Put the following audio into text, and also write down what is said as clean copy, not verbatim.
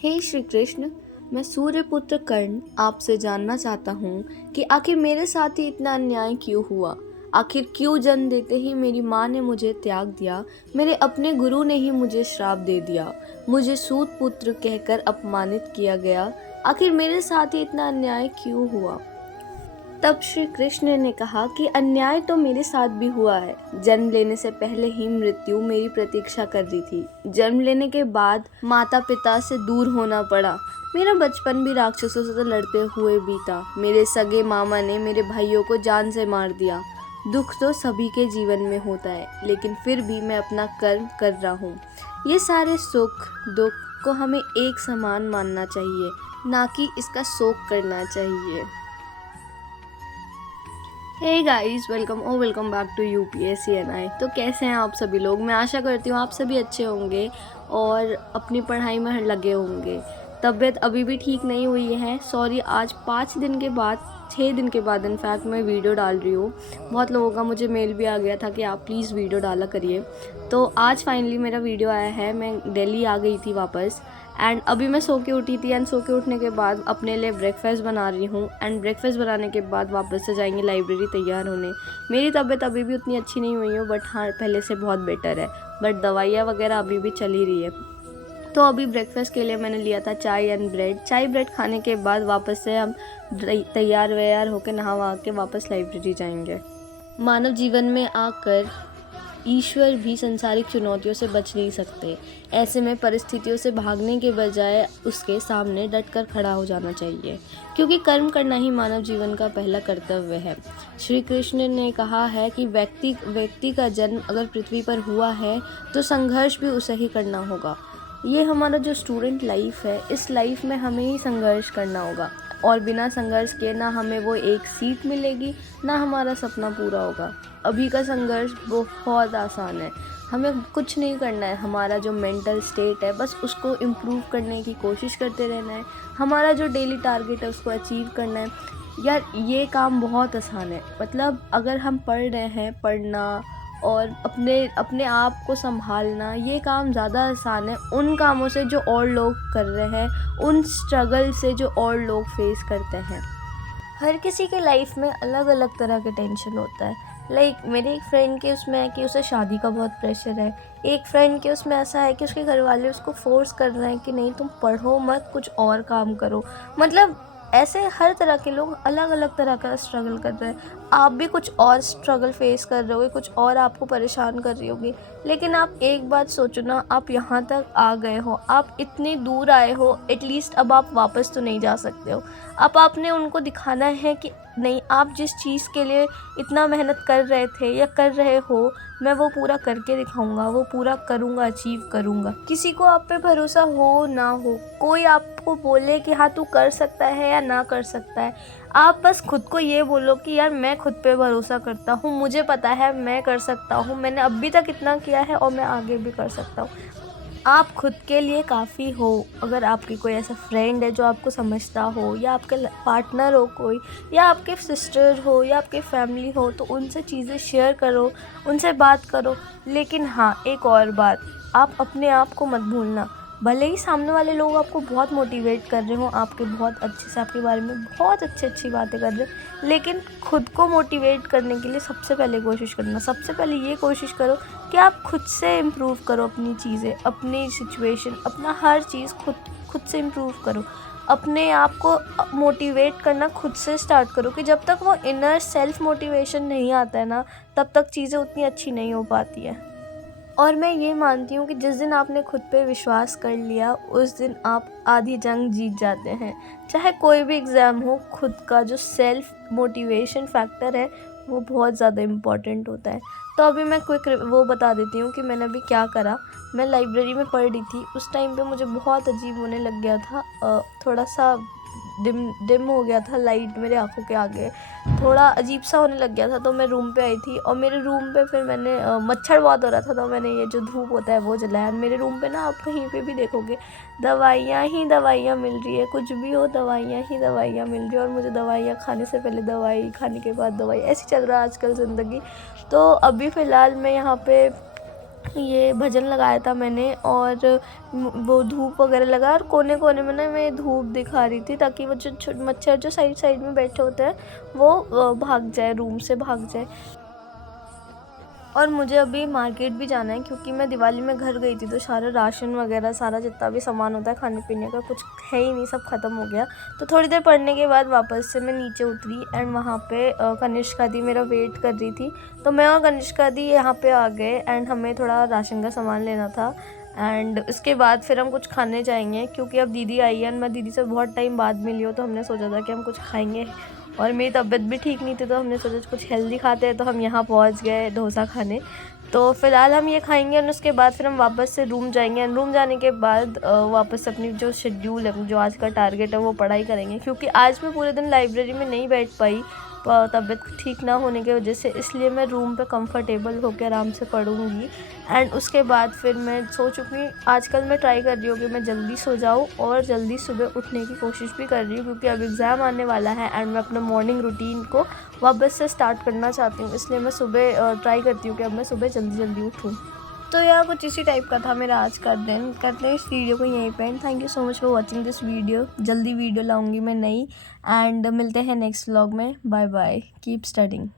हे श्री कृष्ण, मैं सूर्यपुत्र कर्ण आपसे जानना चाहता हूँ कि आखिर मेरे साथ ही इतना अन्याय क्यों हुआ। आखिर क्यों जन्म देते ही मेरी माँ ने मुझे त्याग दिया, मेरे अपने गुरु ने ही मुझे श्राप दे दिया, मुझे सूत पुत्र कहकर अपमानित किया गया। आखिर मेरे साथ ही इतना अन्याय क्यों हुआ। तब श्री कृष्ण ने कहा कि अन्याय तो मेरे साथ भी हुआ है। जन्म लेने से पहले ही मृत्यु मेरी प्रतीक्षा कर रही थी। जन्म लेने के बाद माता पिता से दूर होना पड़ा। मेरा बचपन भी राक्षसों से लड़ते हुए बीता। मेरे सगे मामा ने मेरे भाइयों को जान से मार दिया। दुख तो सभी के जीवन में होता है, लेकिन फिर भी मैं अपना कर्म कर रहा हूँ। ये सारे सुख दुख को हमें एक समान मानना चाहिए, ना कि इसका शोक करना चाहिए। Hey guys, welcome back to UPSC तो कैसे हैं आप सभी लोग। मैं आशा करती हूँ आप सभी अच्छे होंगे और अपनी पढ़ाई में लगे होंगे। तबीयत अभी भी ठीक नहीं हुई है, सॉरी। आज 6 दिन के बाद इनफैक्ट मैं वीडियो डाल रही हूँ। बहुत लोगों का मुझे मेल भी आ गया था कि आप प्लीज़ वीडियो डाला करिए। तो आज फाइनली मेरा वीडियो आया है। मैं दिल्ली आ गई थी वापस, एंड अभी मैं सो के उठी थी, एंड सो के उठने के बाद अपने लिए ब्रेकफास्ट बना रही हूँ। एंड ब्रेकफास्ट बनाने के बाद वापस से जाएंगे लाइब्रेरी तैयार होने। मेरी तबीयत अभी भी उतनी अच्छी नहीं हुई है, बट हाँ, पहले से बहुत बेटर है। बट दवाइयाँ वगैरह अभी भी चल ही रही है। तो अभी ब्रेकफास्ट के लिए मैंने लिया था चाय एंड ब्रेड। चाय ब्रेड खाने के बाद वापस से हम तैयार व्यार होकर नहा वहा के वापस लाइब्रेरी जाएंगे। मानव जीवन में आकर ईश्वर भी संसारिक चुनौतियों से बच नहीं सकते। ऐसे में परिस्थितियों से भागने के बजाय उसके सामने डटकर खड़ा हो जाना चाहिए, क्योंकि कर्म करना ही मानव जीवन का पहला कर्तव्य है। श्री कृष्ण ने कहा है कि व्यक्ति का जन्म अगर पृथ्वी पर हुआ है तो संघर्ष भी उसे ही करना होगा। ये हमारा जो स्टूडेंट लाइफ है, इस लाइफ में हमें ही संघर्ष करना होगा, और बिना संघर्ष के ना हमें वो एक सीट मिलेगी, ना हमारा सपना पूरा होगा। अभी का संघर्ष बहुत आसान है। हमें कुछ नहीं करना है। हमारा जो मेंटल स्टेट है, बस उसको इम्प्रूव करने की कोशिश करते रहना है। हमारा जो डेली टारगेट है उसको अचीव करना है। यार, ये काम बहुत आसान है। मतलब अगर हम पढ़ रहे हैं, पढ़ना और अपने आप को संभालना, ये काम ज़्यादा आसान है उन कामों से जो और लोग कर रहे हैं, उन स्ट्रगल से जो और लोग फेस करते हैं। हर किसी के लाइफ में अलग अलग तरह के टेंशन होता है। मेरे एक फ्रेंड के उसमें है कि उसे शादी का बहुत प्रेशर है। एक फ्रेंड के उसमें ऐसा है कि उसके घर वाले उसको फोर्स कर रहे हैं कि नहीं, तुम पढ़ो मत, कुछ और काम करो। मतलब ऐसे हर तरह के लोग अलग अलग तरह का स्ट्रगल कर रहे हैं। आप भी कुछ और स्ट्रगल फेस कर रहे होगे, कुछ और आपको परेशान कर रही होगी। लेकिन आप एक बात सोचो ना, आप यहाँ तक आ गए हो, आप इतनी दूर आए हो, एटलीस्ट अब आप वापस तो नहीं जा सकते हो। अब आपने उनको दिखाना है कि नहीं, आप जिस चीज़ के लिए इतना मेहनत कर रहे थे या कर रहे हो, मैं वो पूरा करके दिखाऊंगा, वो पूरा करूंगा, अचीव करूंगा। किसी को आप पे भरोसा हो ना हो, कोई आपको बोले कि हाँ तू कर सकता है या ना कर सकता है, आप बस खुद को ये बोलो कि यार मैं खुद पे भरोसा करता हूँ, मुझे पता है मैं कर सकता हूँ, मैंने अभी तक इतना किया है और मैं आगे भी कर सकता हूँ। आप खुद के लिए काफ़ी हो। अगर आपकी कोई ऐसा फ्रेंड है जो आपको समझता हो, या आपके पार्टनर हो कोई, या आपके सिस्टर हो, या आपके फैमिली हो, तो उनसे चीज़ें शेयर करो, उनसे बात करो। लेकिन हाँ, एक और बात, आप अपने आप को मत भूलना। भले ही सामने वाले लोग आपको बहुत मोटिवेट कर रहे हो, आपके बहुत अच्छे से आपके बारे में बहुत अच्छी बातें कर रहे हैं, लेकिन खुद को मोटिवेट करने के लिए सबसे पहले कोशिश करना। सबसे पहले ये कोशिश करो कि आप खुद से इम्प्रूव करो अपनी चीज़ें, अपनी सिचुएशन, अपना हर चीज़ खुद से इम्प्रूव करो। अपने आप को मोटिवेट करना खुद से स्टार्ट करो, कि जब तक वो इनर सेल्फ मोटिवेशन नहीं आता है ना, तब तक चीज़ें उतनी अच्छी नहीं हो पाती है। और मैं ये मानती हूँ कि जिस दिन आपने खुद पे विश्वास कर लिया, उस दिन आप आधी जंग जीत जाते हैं। चाहे कोई भी एग्ज़ाम हो, खुद का जो सेल्फ मोटिवेशन फैक्टर है वो बहुत ज़्यादा इम्पॉर्टेंट होता है। तो अभी मैं क्विक वो बता देती हूँ कि मैंने अभी क्या करा। मैं लाइब्रेरी में पढ़ रही थी, उस टाइम पे मुझे बहुत अजीब होने लग गया था। थोड़ा सा डिम हो गया था लाइट मेरे आँखों के आगे, थोड़ा अजीब सा होने लग गया था। तो मैं रूम पे आई थी, और मेरे रूम पे फिर मैंने मच्छर बहुत हो रहा था, तो मैंने ये जो धूप होता है वो जलाया। मेरे रूम पे ना, आप कहीं पे भी देखोगे, दवाइयाँ ही दवाइयाँ मिल रही है। कुछ भी हो, दवाइयाँ ही दवाइयाँ मिल रही है। और मुझे दवाइयाँ खाने से पहले दवाई, खाने के बाद दवाई, ऐसे चल रहा है आजकल ज़िंदगी। तो अभी फ़िलहाल मैं यहाँ पे ये भजन लगाया था मैंने, और वो धूप वगैरह लगा, और कोने कोने में ना मैं धूप दिखा रही थी ताकि वो जो मच्छर जो साइड साइड में बैठे होते हैं वो भाग जाए, रूम से भाग जाए। और मुझे अभी मार्केट भी जाना है क्योंकि मैं दिवाली में घर गई थी, तो सारा राशन वगैरह, सारा जितना भी सामान होता है खाने पीने का, कुछ है ही नहीं, सब ख़त्म हो गया। तो थोड़ी देर पढ़ने के बाद वापस से मैं नीचे उतरी, एंड वहाँ पे कनिष्का दी मेरा वेट कर रही थी। तो मैं और कनिष्का दी यहाँ पे आ गए, एंड हमें थोड़ा राशन का सामान लेना था। एंड उसके बाद फिर हम कुछ खाने जाएंगे क्योंकि अब दीदी आई है, मैं दीदी से बहुत टाइम बाद मिली हो, तो हमने सोचा था कि हम कुछ खाएंगे, और मेरी तबीयत भी ठीक नहीं थी, तो हमने सोचा कुछ हेल्दी खाते हैं, तो हम यहाँ पहुँच गए डोसा खाने। तो फ़िलहाल हम ये खाएंगे, और उसके बाद फिर हम वापस से रूम जाएंगे, एंड रूम जाने के बाद वापस से अपनी जो शेड्यूल है, जो आज का टारगेट है, वो पढ़ाई करेंगे क्योंकि आज मैं पूरे दिन लाइब्रेरी में नहीं बैठ पाई तबीयत ठीक ना होने की वजह से, इसलिए मैं रूम पे कंफर्टेबल होकर आराम से पढ़ूँगी। एंड उसके बाद फिर मैं सो चुकी, आजकल मैं ट्राई कर रही हूँ कि मैं जल्दी सो जाऊँ और जल्दी सुबह उठने की कोशिश भी कर रही हूँ क्योंकि अब एग्ज़ाम आने वाला है, एंड मैं अपना मॉर्निंग रूटीन को वापस से स्टार्ट करना चाहती हूँ, इसलिए मैं सुबह ट्राई करती हूँ कि अब मैं सुबह जल्दी जल्दी उठूँ। तो यार कुछ इसी टाइप का था मेरा आज का दिन। करते हैं इस वीडियो को यहीं पे and thank you so much for watching this video. जल्दी वीडियो लाऊंगी मैं नई, एंड मिलते हैं नेक्स्ट व्लॉग में। Bye bye, keep studying.